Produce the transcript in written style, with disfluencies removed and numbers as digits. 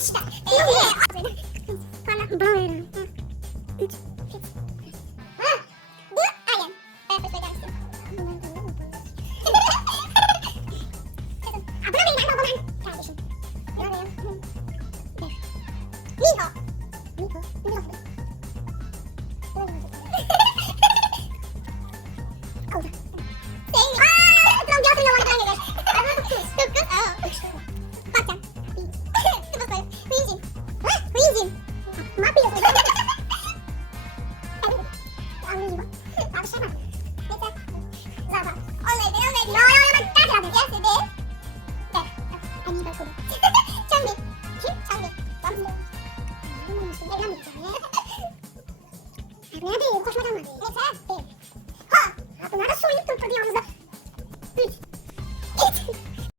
işte. Parmak mı? Bana ver. 3. Bu aynen. Ben fıs edersin. Buna verin ama bana. Kardeşim. Buna verin. Miko. Miko. Miko. Oldu. Sevmiyorum. Aaa! Tamam gel seni yalan gelir. Tıp kız. Bakacağım. Tıp basarım. Huyuncuyum. Huyuncuyum. Ne yapıyorsun? Anlayayım bak. Abi şey var.